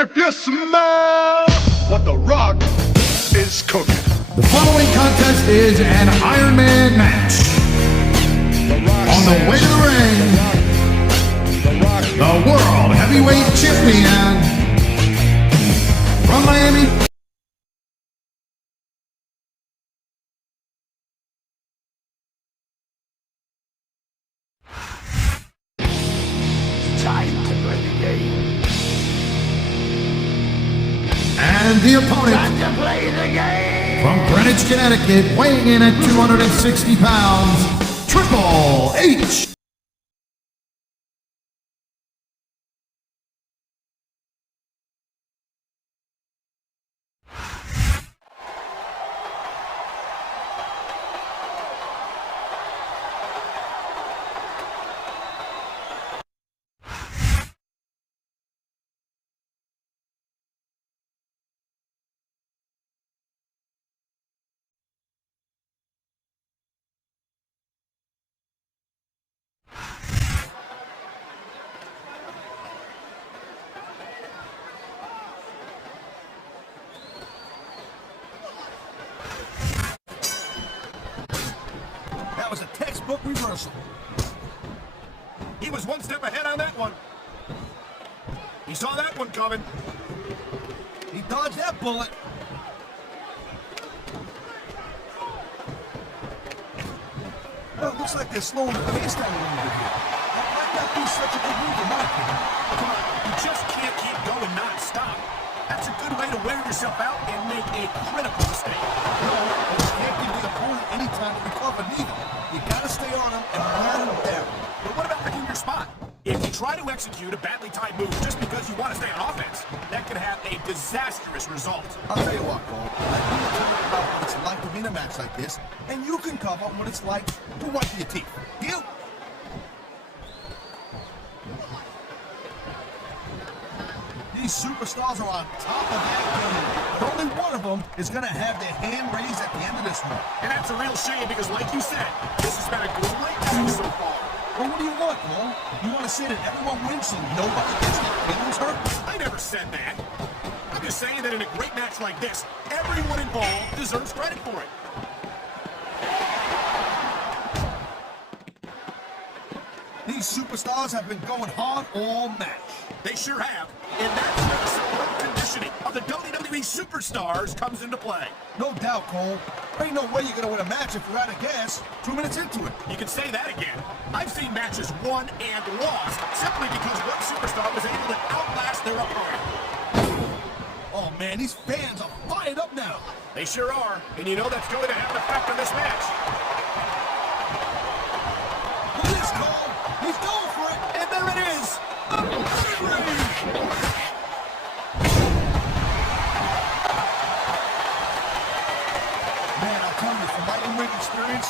If you smell what the Rock is cooking. The following contest is an Ironman match. On the way to the ring, the World Heavyweight Champion from Miami. Time to play the game. And the opponent Time to play the game. from Greenwich, Connecticut, weighing in at 260 pounds, Triple H. That was a textbook reversal. He was one step ahead on that one. He saw that one coming. He dodged that bullet. Well, it looks like they're slowing the pace down a little bit here. That might not be such a good move in my opinion. Come on, you just can't keep going non-stop. That's a good way to wear yourself out and make a critical mistake. No, but you can't give the opponent any time to recover neither. You gotta stay on him and wear him down. But what about picking your spot? If you try to execute a badly timed move just because you want to stay on offense, that could have a disastrous result. I'll tell you what, Cole. Let me tell you about what it's like to be in a match like this, and you can cover what it's like to wipe your teeth. Deal? These superstars are on top of their game. Only one of them is going to have their hand raised at the end of this one. And that's a real shame because, like you said, this has been a great match so far. Well, what do you want, Cole? You want to say that everyone wins so nobody gets their feelings hurt? I never said that. I'm just saying that in a great match like this, everyone involved deserves credit for it. These superstars have been going hard all match. They sure have. And that's where the select conditioning of the WWE superstars comes into play. No doubt, Cole. There ain't no way you're going to win a match if you're out of gas 2 minutes into it. You can say that again. I've seen matches won and lost simply because one superstar was able to outlast their opponent. Oh, man, these fans are fired up now. They sure are. And you know that's going to have an effect on this match. Look at this, Cole. He's going for it. And there it is. Man, I'll tell you, from my in-ring experience,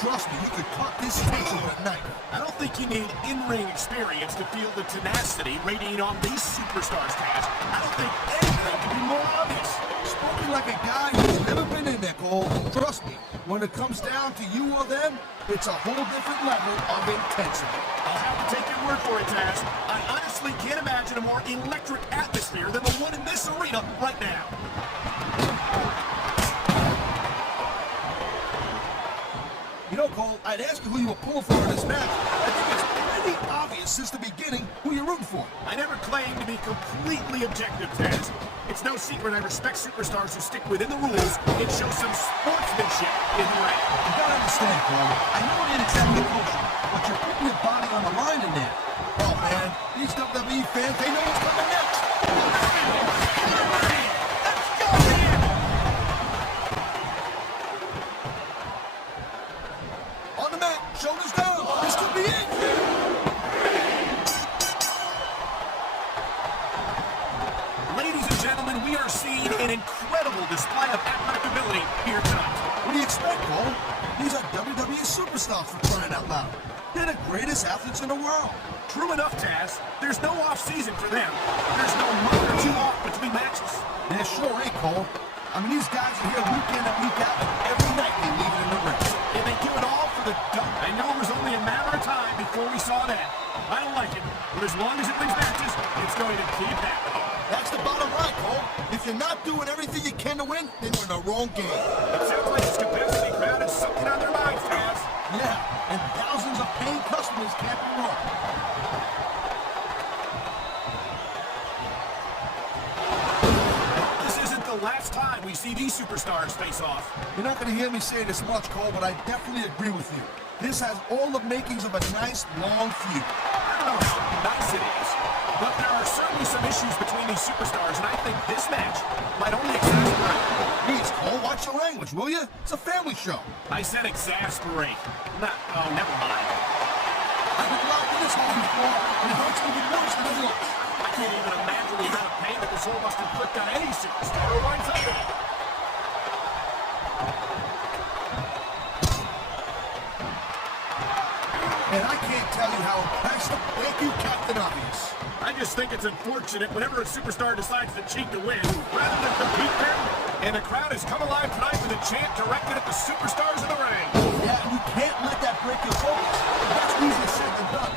trust me, you could cut this case over at night. I don't think you need in-ring experience to feel the tenacity radiating on these superstars, Taz. I don't think anything could be more obvious. Spoken like a guy who's never been in there, Cole. Trust me, when it comes down to you or them, it's a whole different level of intensity. I'll have to take your word for it, Taz. I honestly can't imagine a more electric atmosphere than the one in this arena right now. You know, Cole, I'd ask you who you were pulling for in this match. I think it's pretty obvious since the beginning who you're rooting for. I never claimed to be completely objective, Taz. It's no secret I respect superstars who stick within the rules and show some sportsmanship in the ring. You gotta understand, Cole. I know it ain't exactly kosher, but you're putting your body on the line in there. Oh, man, these WWE fans, they know what's coming next. On the mat, shoulders down. This could be it. Ladies and gentlemen, we are seeing an incredible display of athletic ability here tonight. What do you expect, Cole? These are WWE superstars for crying out loud. They're the greatest athletes in the world. True enough, Taz. There's no off-season for them. There's no month or two off between matches. There sure ain't, Cole. I mean, these guys are here week in and week out, and every night they leave it in the ring. And they do it all for the dunk. I know it was only a matter of time before we saw that. I don't like it, but as long as it wins matches, it's going to keep happening. That's the bottom you're not doing everything you can to win, then you're in the wrong game. It sounds like this capacity crowd is something on their minds, Taz. Yeah, and thousands of paying customers can't be wrong. This isn't the last time we see these superstars face off. You're not going to hear me say this much, Cole, but I definitely agree with you. This has all the makings of a nice, long feud. I don't know how nice it is, but there are certainly some issues between these superstars, and I think this match might only exasperate. Please, Cole, watch your language, will you? It's a family show. I said exasperate. Oh, never mind. I've been locked in this hole before, and it hurts even worse than it looks. I can't even imagine the amount of pain that this hole must inflict on any superstar who winds up in it. And I can't tell you how impressed. Thank you, Captain Obvious. I just think it's unfortunate whenever a superstar decides to cheat to win rather than compete fair. And the crowd has come alive tonight with a chant directed at the superstars of the ring. Yeah, and you can't let that break your focus. That's easier said than done.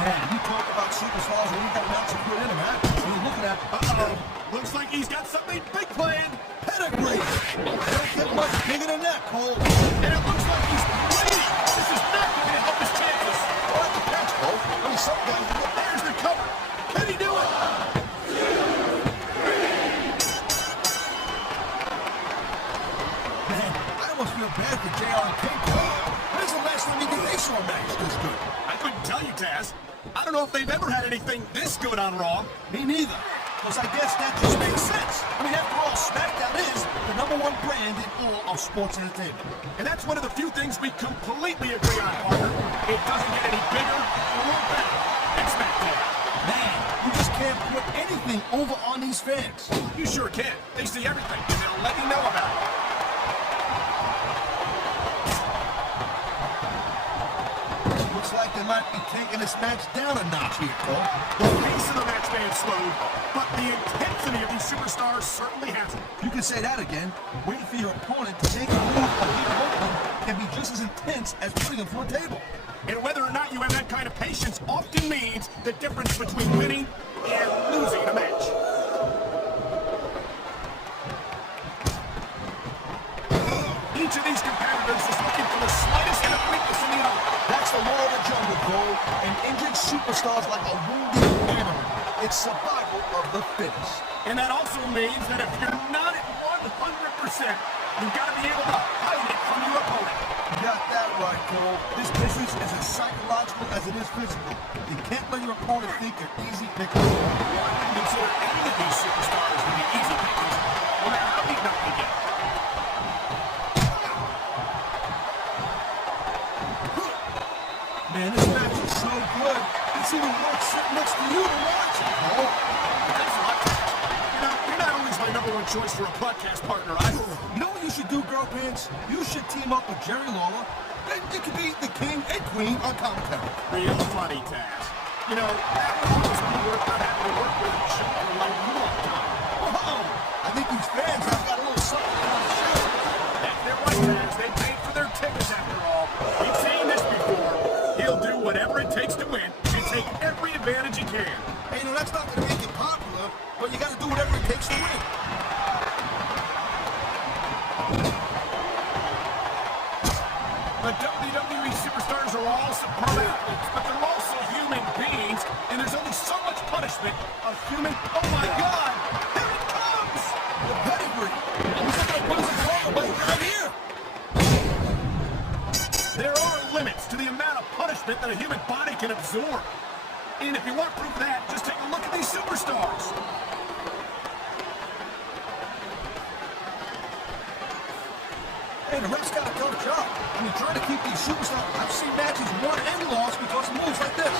Man, you talk about superstars when you got an ounce of good in them, huh? When you're looking at... Uh-oh. Looks like he's got something big planned. Pedigree! They don't get much bigger than that, Cole. And it looks like he's bleeding. This is not going to help his chances. Well, that depends, Cole. I mean, some guys... There's the cover. Can he do it? Man, I almost feel bad for JR and King, Cole. When's the last time you did they saw a match this good? I couldn't tell you, Taz. I don't know if they've ever had anything this good on Raw. Me neither. Because I guess that just makes sense. I mean, after all, SmackDown is the #1 brand in all of sports entertainment. And that's one of the few things we completely agree on, partner. It doesn't get any bigger or better than SmackDown. Man, you just can't put anything over on these fans. You sure can. They see everything, and they'll let you know about it. Looks like they might be taking this match down a notch here, Cole. The pace of the match may have slowed, but the intensity of these superstars certainly hasn't. You can say that again. Waiting for your opponent to make a move or beat an opening can be just as intense as putting them through a table. And whether or not you have that kind of patience often means the difference between winning and losing a match. Each of these competitors is looking for the slightest bit of weakness in the other. That's the law of the jungle, Cole. And injured superstars like a wounded animal. It's survival of the fittest. And that also means that if you're not at 100%, you've got to be able to hide it from your opponent. You got that right, Cole. This business is as psychological as it is physical. You can't let your opponent think you're easy pickers. I wouldn't consider any of these superstars to be easy pickings, no matter how beaten up they get. Man, this match is so good. It's even worth sitting next to you to watch it, Cole. Thanks a lot. You're not always my #1 choice for a podcast partner either. You know what you should do, girl pants? You should team up with Jerry Lawler. Then you could be the king and queen on commentary. Real funny, Taz. You know, that would almost be worth not having to work with a children like you all the time. Whoa! I think these fans have got a little something on the show. That's their right, Taz. They paid for their tickets after all. We've seen this before. He'll do whatever it takes to win and take every advantage he can. Hey, you know, that's not going to make it popular, but you got to do whatever it takes to win. The WWE superstars are all superb athletes, but they're also human beings, and there's only so much punishment a human... Oh my God! Here it comes! The pedigree. He's not going to put us in trouble, but right here. There are limits to the amount of punishment that a human body can absorb. And if you want proof of that, just take a look at these superstars. Hey, the ref's got a tough job. I mean, trying to keep these superstars... I've seen matches won and lost because of moves like this.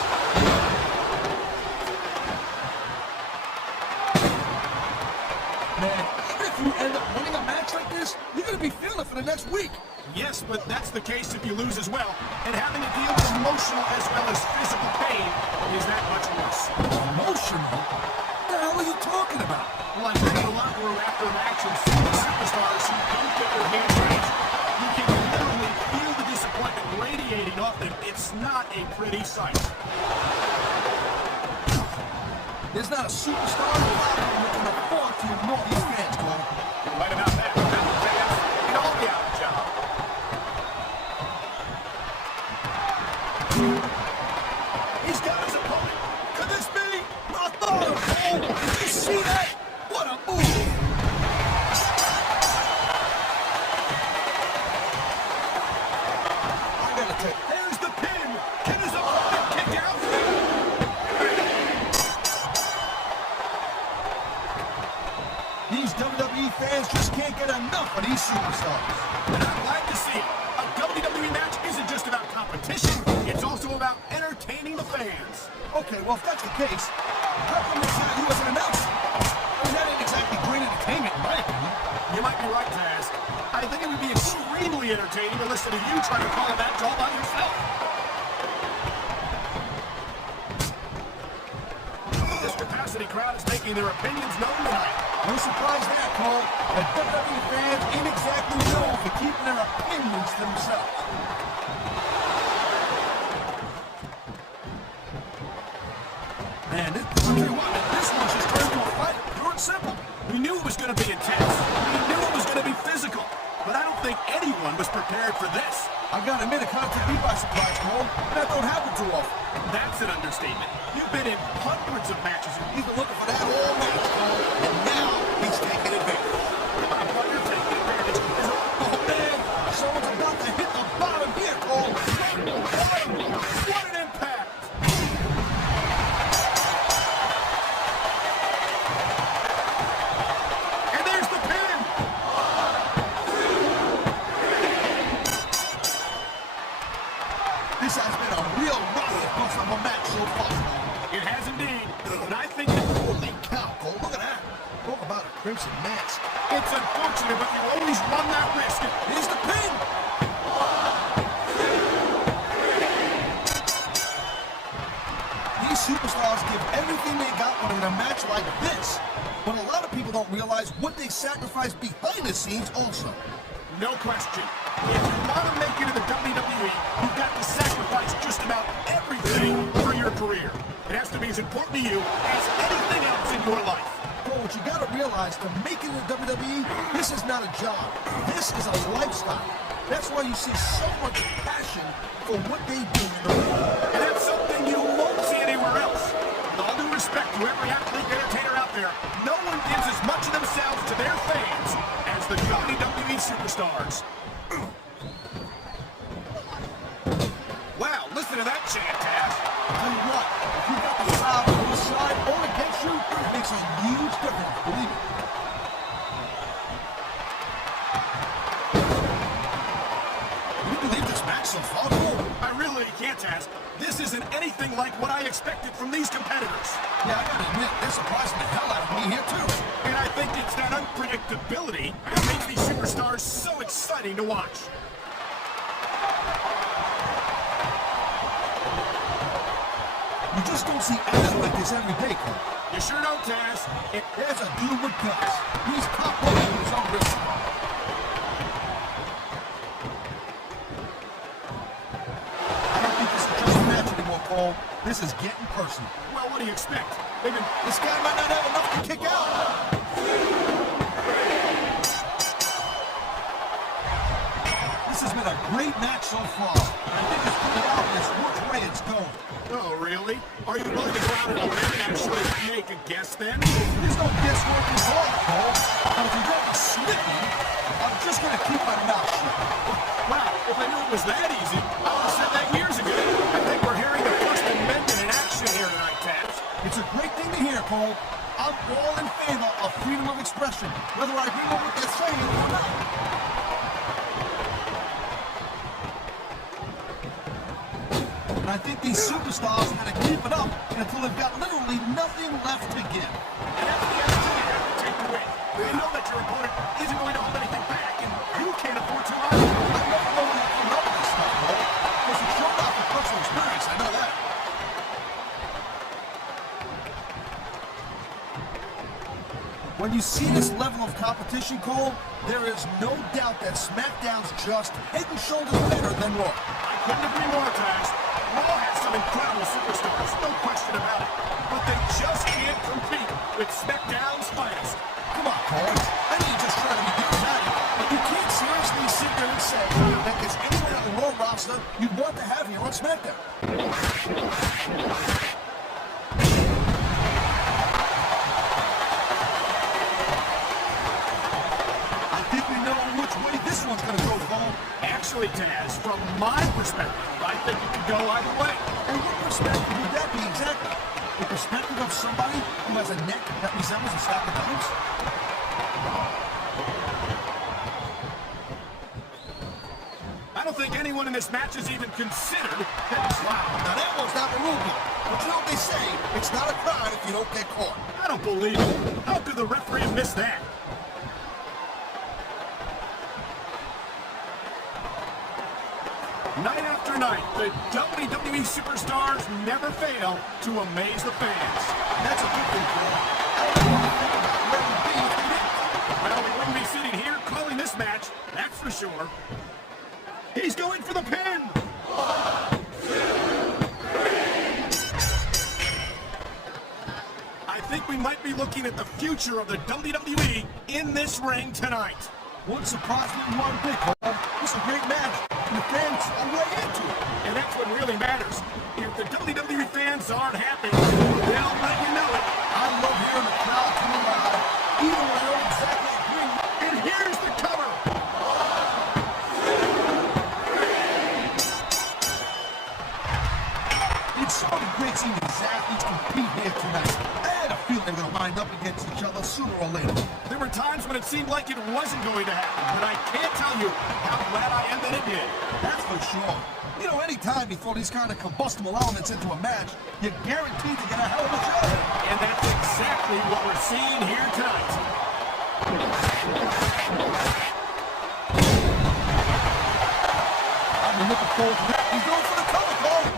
Man, even if you end up winning a match like this, you're going to be feeling it for the next week. Yes, but that's the case if you lose as well. And having to deal with emotional as well as physical pain is that much worse. Emotional? What the hell are you talking about? Well, I've been in the locker room after a match and seen the superstars who don't get their hands raised. You can literally feel the disappointment radiating off them. It's not a pretty sight. There's not a superstar in the locker room that can afford to ignore these fans, Cole. Right about that. Without the fans, we'd all be out of a job. He's got his opponent. Could this be my father, Cole? Did you see that? What a move! I gotta take. There's the pin. Can his opponent kick out? These WWE fans just can't get enough of these superstars. And I'm glad to see it. A WWE match isn't just about competition. It's also about entertaining the fans. Okay, well, if that's the case, how come this he wasn't announced? I mean, that ain't exactly great entertainment, in my opinion. You might be right, Taz. I think it would be extremely entertaining to listen to you try to call a match all by yourself. This capacity crowd is making their opinions known tonight. No surprise there, Cole. The WWE fans ain't exactly known for keeping their opinions to themselves. Man, I'll tell you what, man, this one's just turned into a fight. Pure and simple. We knew it was going to be intense. We knew it was going to be physical. But I don't think anyone was prepared for this. I gotta admit, it kind of took me by surprise, Cole. That don't happen too often. That's an understatement. You've been in hundreds of matches. He's been looking for that all match, Cole. And now he's taking advantage. What you're taking advantage is Oh, man, someone's about to hit the bottom here, Cole. what an impact! And there's the pin! This has been a real riot of a match so far. It has indeed. And I think that Holy cow, Cole, look at that. Talk about a crimson mask. it's unfortunate, but you always run that risk. Here's the pin. These superstars give everything they got when in a match like this. But a lot of people don't realize what they sacrifice behind the scenes also. No question. If you want to make it in the WWE, you've got to sacrifice just about everything for your career. It has to be as important to you as anything else in your life. But what you gotta realize, to make it in the WWE, this is not a job. This is a lifestyle. That's why you see so much passion for what they do in the ring. And that's something you won't see anywhere else. With all due respect to every athlete and entertainer out there, no one gives as much of themselves to their fans as the WWE superstars. Wow, listen to that chant, Taz. Tell you what, if you got the crowd on your side or against you, it makes a huge difference, believe me. Can you believe this match so far, Cole? I really can't, Taz. This isn't anything like what I expected from these competitors. Yeah, I gotta admit, they're surprising the hell out of me here, too. And I think it's that unpredictability that makes these superstars so exciting to watch. You just don't see action like this every day, Cole. You sure don't, Taz. There's a dude with guts. He's top level in his own wrist. I don't think this is just a match anymore, Cole. This is getting personal. Well, what do you expect? This guy might not have enough to kick out. This has been a great match so far. I think it's pretty obvious which way it's going. Oh, really? Are you willing to go out on a limb and actually make a guess then? There's no guesswork involved, Cole. But if you're going to slip me, I'm just going to keep my mouth shut. Wow, if I knew it was that easy, I would have said that years ago. I think we're hearing the First Amendment in action here tonight, Taz. It's a great thing to hear, Cole. I'm all in favor of freedom of expression, whether I agree with what they're saying or not. And I think these superstars are going to keep it up until they've got literally nothing left to give. And that's the attitude you have to take away. You know that your opponent isn't going to hold anything back, and you can't afford to either. I never know when to put up with this stuff, Cole. Because it showed off the personal experience, I know that. When you see this level of competition, Cole, there is no doubt that SmackDown's just head and shoulders better than Raw. I couldn't agree more, Taz. Raw has some incredible superstars, no question about it. But they just can't compete with SmackDown's finest. Come on, Cole. I know you're just trying to be diplomatic, but you can't seriously sit there and say that there's anyone on the Raw roster you'd want to have here on SmackDown. I think we know which way this one's going to go, Cole. Actually, Taz, from my perspective, I think it could go either way. And what perspective would that be exactly? The perspective of somebody who has a neck that resembles a stack of diamonds? I don't think anyone in this match has even considered that. Wow. Now that one's not the rule book. But you know what they say? It's not a crime if you don't get caught. I don't believe it. How could the referee have missed that? Night after night, the WWE superstars never fail to amaze the fans. That's a good thing, Cole. I don't know what to think about where we'd be if we didn't. Well, we wouldn't be sitting here calling this match, that's for sure. He's going for the pin! I think we might be looking at the future of the WWE in this ring tonight. Wouldn't surprise me one bit, Cole. It's a great match, and the fans are way into it. And that's what really matters. If the WWE fans aren't happy, they'll let you know it. I love hearing the crowd come alive, even when I don't exactly agree. And here's the cover. It's so great seeing these athletes compete here tonight. I had a feeling they're going to wind up against each other sooner or later. There were times when it seemed like it wasn't going to happen, but I can't tell you how glad I am that it did. That's for sure. You know, anytime you throw these kind of combustible elements into a match, you're guaranteed to get a hell of a show. And that's exactly what we're seeing here tonight. I've been looking forward to that. He's going for the cover, Cole.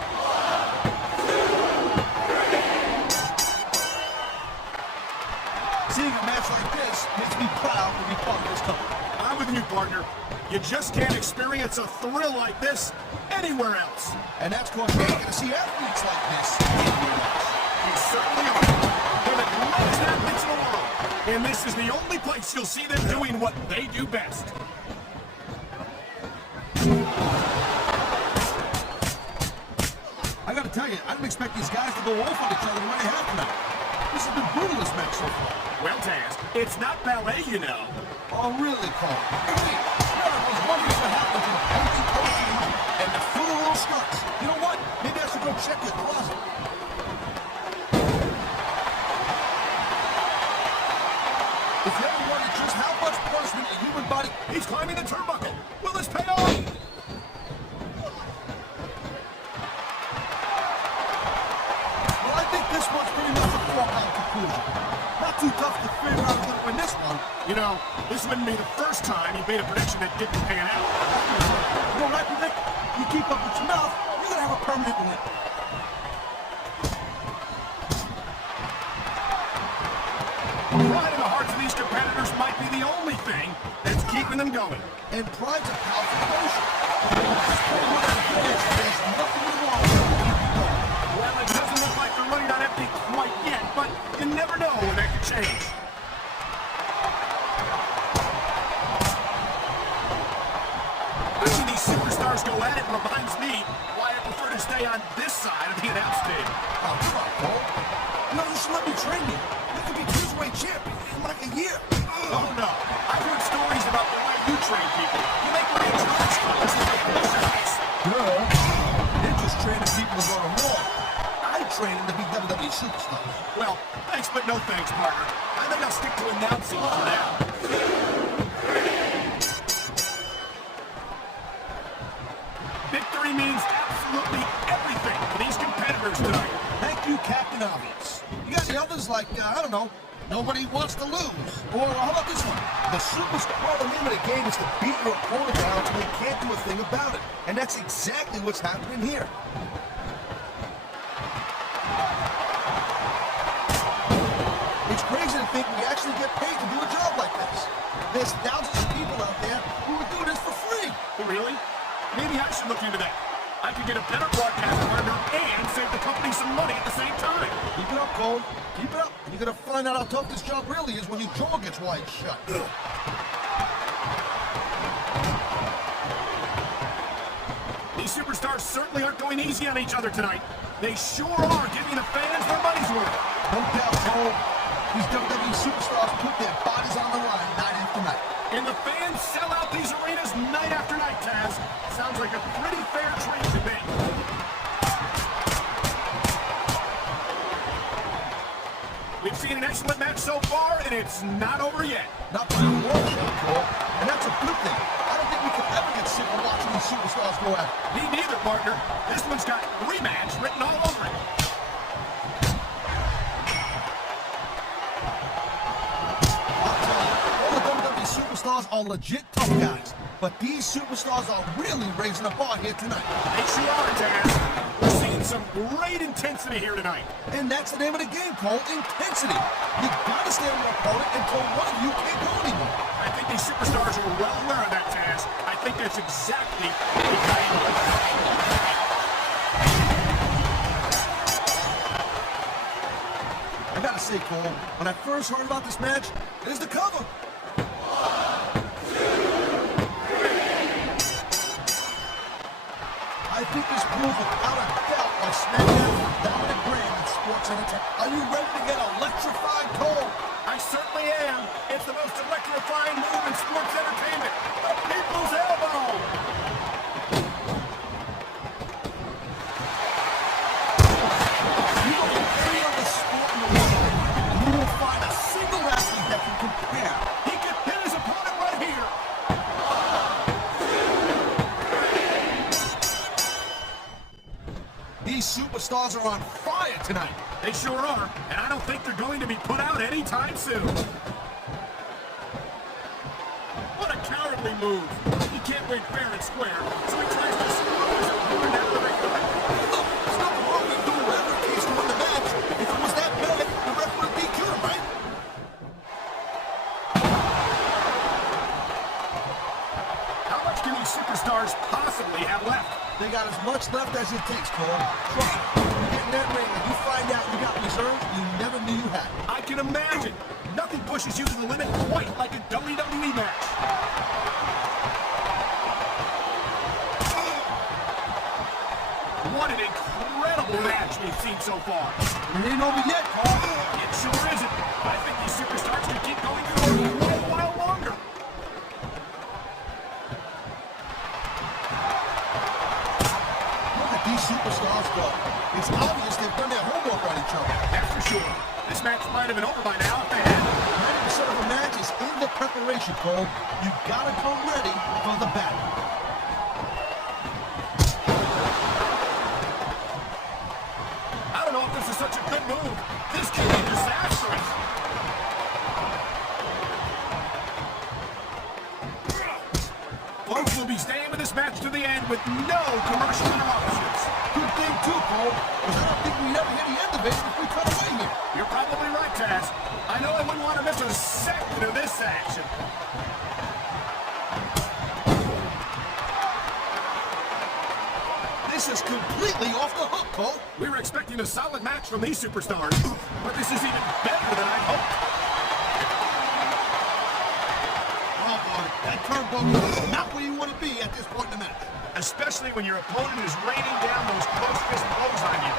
Seeing a match like this makes me proud to be part of this company. I'm with you, partner. You just can't experience a thrill like this anywhere else. And that's because we ain't going to see athletes like this anywhere else. You certainly are. They're the greatest athletes in the world. And this is the only place you'll see them doing what they do best. I got to tell you, I didn't expect these guys to go off on each other the way they have tonight. This has been brutal, this match so far. Well, Taz, it's not ballet, you know. Oh, really, Cole? Hey, wait. None of those wonders that happen to the pokey coaching and the full of little skirts. You know what? Maybe I should go check your closet. If you ever wondered just how much punishment a human body... He's climbing the turnbuckle. Will this pay off? Well, I think this one's pretty much a foregone conclusion. Not too tough to figure out who's going to win this one. You know, this wouldn't be the first time you made a prediction that didn't pan out. You know what I predict? You keep up with your mouth, you're going to have a permanent win. Pride in the hearts of these competitors might be the only thing that's keeping them going. And pride's a powerful emotion. Just put one on the bench, there's nothing wrong with it. Keep it going. Well, it doesn't look like they're running on empty quite yet, but you never know when that could change. Watching these superstars go at it reminds me why I prefer to stay on this side of the announce table. Oh, come on, Cole. You know, you should let me train you. You could be cruiserweight champion in like a year. Oh no, I've heard stories about the way you train people. You make one of your track spots look like bullshots. They're just training people to go to war. I train them to be WWE superstars. Well, thanks but no thanks, partner. I think I'll stick to announcing for now. Victory means absolutely everything for these competitors tonight. Thank you, Captain Obvious. You got any others like, I don't know, nobody wants to lose? Or how about this one? The superstar, the name of the game is to beat your opponent down until they can't do a thing about it. And that's exactly what's happening here. It's crazy to think we actually get paid to do a job like this. There's thousands of people out there who would do this for free. Really? Maybe I should look into that. I could get a better broadcast partner and save the company some money at the same time. Keep it up, Cole. Keep it up. And you're going to find out how tough this job really is when your jaw gets wide shut. These superstars certainly aren't going easy on each other tonight. They sure are giving the fans their money's worth. No doubt, Cole. These WWE superstars put their bodies on the line night after night. And the fans sell out these arenas night after night, Taz. Sounds like a pretty fair trade to me. We've seen an excellent match so far, and it's not over yet. Not by a long shot, Cole. And that's a good thing. I don't think we can ever get sick of watching these superstars go at it. Me neither, partner. This one's got rematch written all over it. Superstars are legit tough guys, but these superstars are really raising the bar here tonight. They sure are, Taz. We're seeing some great intensity here tonight. And that's the name of the game, Cole, intensity. You gotta stay on your opponent until one of you can't go anymore. I think these superstars are well aware of that, Taz. I think that's exactly what they I gotta say, Cole, when I first heard about this match, there's the cover. I think this proves without a doubt why SmackDown is the dominant brand in sports entertainment. Are you ready to get electrified, Cole? I certainly am. It's the most electrifying move in sports entertainment. The people's elbow. You look at any other sport in the world, and you will find a single athlete that can compare. He could hit his opponent right here. These superstars are on fire tonight. They sure are, and I don't think they're going to be put out anytime soon. What a cowardly move. He can't win fair and square, so he tries to screw his opponent out of the ring. Look, there's nothing wrong with doing whatever it takes to win the match. If it was that bad, the ref would have DQ'd him, right? How much can these superstars possibly have left? They got as much left as it takes, Cole. Trust me. You get in that ring and you find out you got reserves you never knew you had. I can imagine. Nothing pushes you to the limit quite like a WWE match. What an incredible match we've seen so far. It ain't over yet, Cole. It sure isn't. I think these superstars can keep going for quite a while longer. These superstars go. It's obvious they've done their homework on each other. That's for sure. This match might have been over by now if they had. 90% of the match is in the preparation, Cole. You gotta come ready for the battle. I don't know if this is such a good move. This could be disastrous. Folks will be staying with this match to the end with no commercial interruptions. Good thing, too, Cole, because I don't think we'd ever hear the end of it if we cut away here. You're probably right, Taz. I know I wouldn't want to miss a second of this action. This is completely off the hook, Cole. We were expecting a solid match from these superstars, but this is even better than I hoped. Oh, boy, that turnbuckle is not where you want to be at this point in the match. Especially when your opponent is raining down those close fist blows on you.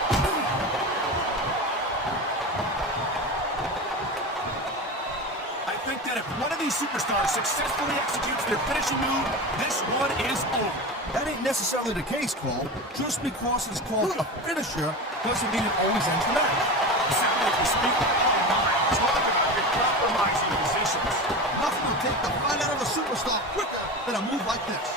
I think that if one of these superstars successfully executes their finishing move, this one is over. That ain't necessarily the case, Cole. Just because it's called a finisher doesn't mean it always ends the match. You sound like you're speaking all your mind. Talk about your compromising positions. Nothing will take the fight out of a superstar quicker than a move like this.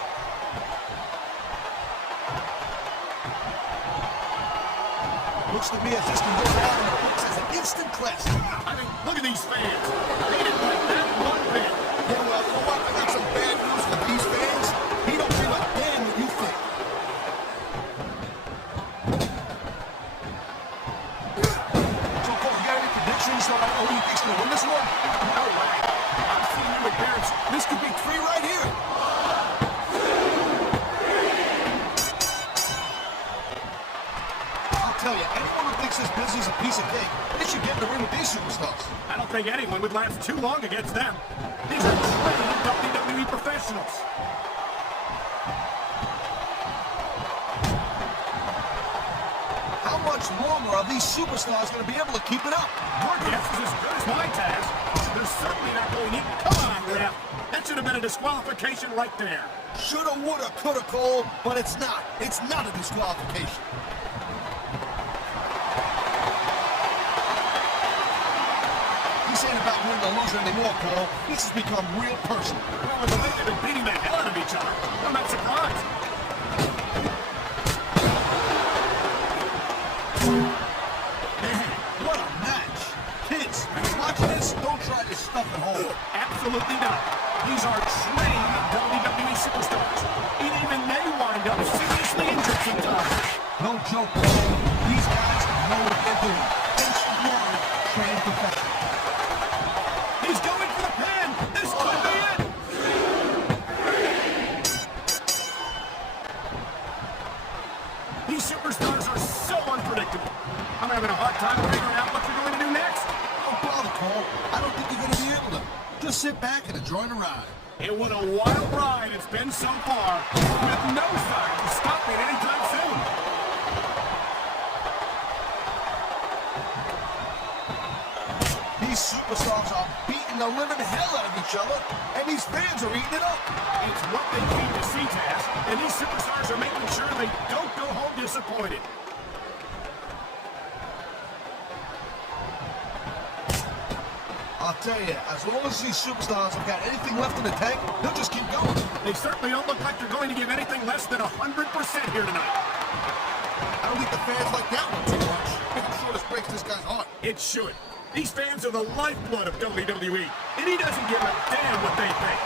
Looks to me as this can go down in the books as an instant classic. I mean, look at these fans. They didn't like that one bit. Yeah, well, you know what? I got some bad news for these fans. He don't give a damn what you think. So, Cole, you got any predictions on who you think's going to win this one? No way. I'm seeing new appearance. This could be three right here. tell you, anyone who thinks this business is a piece of cake, they should get in the ring with these superstars. I don't think anyone would last too long against them. These are trained WWE professionals. How much longer are these superstars going to be able to keep it up? Your guess is as good as mine, Taz. They're certainly not going to... Come on, ref. That should have been a disqualification right there. Shoulda, woulda, coulda, Cole, but it's not. It's not a disqualification. This ain't about winning or losing anymore, Cole. This has become real personal. Well, with the way they've been beating the hell out of each other, I'm not surprised. Man, what a match. Kids, watching this, don't try this stuff at home. Absolutely not. These are trained WWE superstars. And even they wind up seriously injured sometimes. No joke, Cole. These guys know what they're doing. They're strong, trained professionals. He's going for the pin. This could be it. These superstars are so unpredictable. I'm having a hard time figuring out what they're going to do next. Don't bother, Cole. I don't think you're going to be able to. Just sit back and enjoy the ride. And what a wild ride it's been so far, with no sign of stopping anytime soon. These superstars are beating the living hell out of each other, and these fans are eating it up. It's what they came to see, Taz, and these superstars are making sure they don't go home disappointed. I'll tell you, as long as these superstars have got anything left in the tank, they'll just keep going. They certainly don't look like they're going to give anything less than 100% here tonight. I don't think the fans like that one too much. I'm sure this breaks this guy's heart. It should. These fans are the lifeblood of WWE, and he doesn't give a damn what they think.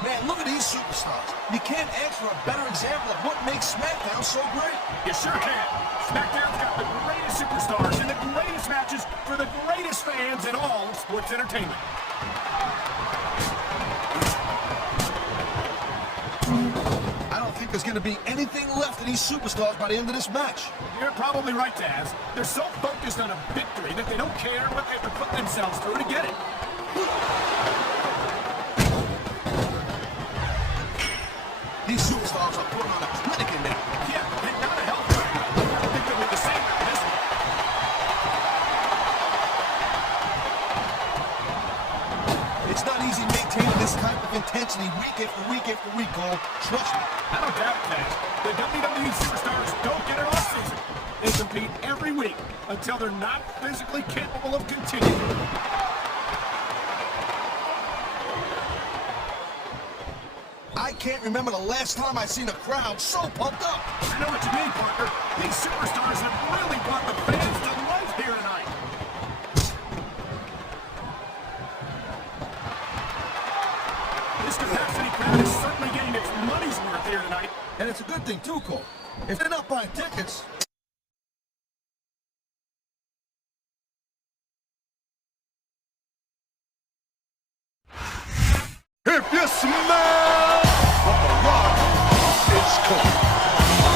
Man, look at these superstars. You can't ask for a better example of what makes SmackDown so great. You sure can. SmackDown's got the greatest superstars and the greatest matches for the greatest fans in all sports entertainment. I don't think there's going to be anything left of these superstars by the end of this match. You're probably right, Taz. They're so focused on a victory that they don't care what they have to put themselves through to get it. These superstars are putting on a clinic in there. Yeah, and not a health threat. I don't think they'll be the same after this one. It's not easy maintaining this type of intensity week after week after week, Cole. Trust me. I don't doubt that. The WWE superstars don't get it all season. They compete every week until they're not physically capable of continuing. I can't remember the last time I seen a crowd so pumped up. I know what you mean, partner. These superstars have really brought the fans to life here tonight. This capacity crowd has certainly gained its money's worth here tonight. And it's a good thing, too, Cole. If they're not buying tickets... If you smell what the rock is cooking.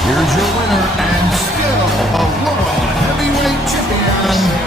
Here's your winner and still a World Heavyweight Champion,